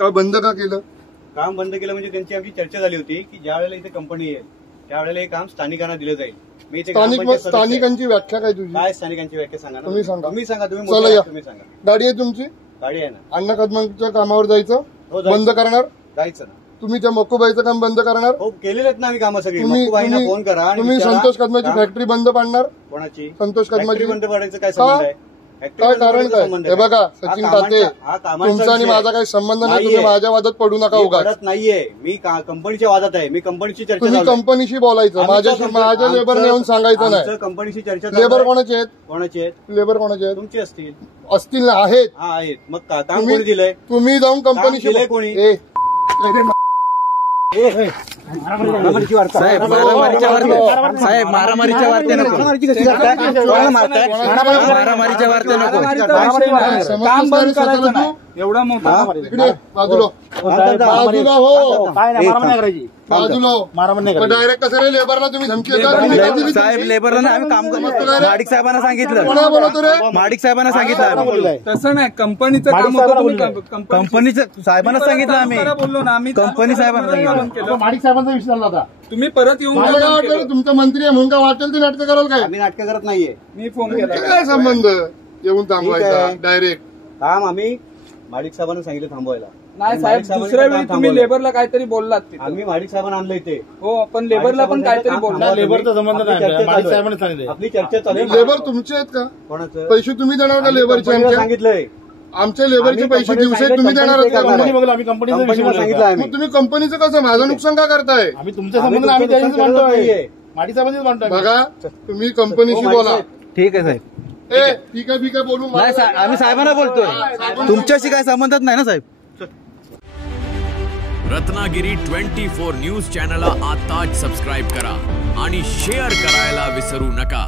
का बंद का केलं? काम बंद केलं म्हणजे त्यांची आमची चर्चा झाली होती की ज्या वेळेला इथे कंपनी येईल त्यावेळेला हे काम स्थानिकांना दिलं जाईल. मी स्थानिकांची व्याख्या काय तुझी? काय स्थानिकांची व्याख्या सांगा ना. तुम्ही सांगा. तुम्ही सांगा. तुम्ही सांगा. गाडी आहे तुमची? गाडी आहे ना. अण्णा कदमांच्या कामावर जायचं बंद करणार? जायचं ना. तुम्ही त्या मक्कूबाईचं काम बंद करणार? हो केलेले आहेत ना आम्ही कामं सगळी. मक्कूबाईंना फोन करा. तुम्ही संतोष कदमाची फॅक्टरी बंद पाडणार? कोणाची? संतोष कदमाची बंद पाडायचं काय संबंध आहे? काय कारण काय? हे बघा सचिन ताते, तुमचा आणि माझा काही संबंध नाही. तुम्ही माझ्या वादात पडू नका. उगाच नाहीये. मी कंपनीच्या वादात आहे. मी कंपनीची चर्चा. तुम्ही कंपनीशी बोलायचं, माझ्या लेबरने येऊन सांगायचं नाही. कंपनीची चर्चा. लेबर कोणाचे आहेत? कोणाचे आहेत? लेबर कोणाचे आहेत? तुमचे असतील. असतील ना? आहेत. हा आहेत. मग काम कोणी दिलंय? तुम्ही जाऊन कंपनीशी दिलंय कोणी? मारामारीच्या वार्ते नको. मारामारीच्या वार्ते नको. काम बंद करायचं नाही. एवढा मोठा बाजूला हो बाजूला डायरेक्ट कसं रे लेबरला तुम्ही धमकी देता? साहेब लेबरला आम्ही काम माडिक साहेबांना सांगितलं. माडिक साहेबांना सांगितलं. तसं नाही. कंपनीचं काम होतं. कंपनीचं साहेबांना सांगितलं आम्ही. बोललो ना आम्ही. कंपनी साहेबांना माडिक साहेबांचा विषय झाला होता. तुम्ही परत येऊन मला काय वाटतं तुमचा मंत्री आहे म्हणून काय वाटेल ते नाटकं कराल काय? आम्ही नाटकं करत नाहीये. मी फोन केला. काय संबंध येऊन थांबवायचा डायरेक्ट? काम आम्ही माडिक साहेबांना सांगितलं थांबवायला. नाही साहेब, दुसऱ्या वेळी तुम्ही लेबरला काहीतरी बोललात. आम्ही माडिक साहेबांना आणलं इथे. हो पण लेबरला पण काहीतरी बोलला. लेबरचा संबंध नाही. आपली चर्चा चालू. लेबर तुमचे आहेत का? कोणाचं पैसे तुम्ही देणार का लेबरचे? सांगितलंय आमच्या लेबरचे पैसे दिवसे तुम्ही देणार आहात का? आम्ही कंपनीला सांगितलं. मग तुम्ही कंपनीचं कसं माझं नुकसान का करताय? आम्ही तुमच्या संबंध आम्ही त्यांनीच म्हणतोय. माडी साहेबांनीच म्हणतोय. बघा तुम्ही कंपनीशी बोला. ठीक आहे साहेब. ठीक आहे बोलू. नाही आम्ही साहेबांना बोलतोय. तुमच्याशी काय संबंधच नाही ना साहेब. रत्नागिरी 24 न्यूज चॅनलला आताच सबस्क्राईब करा आणि शेअर करायला विसरू नका.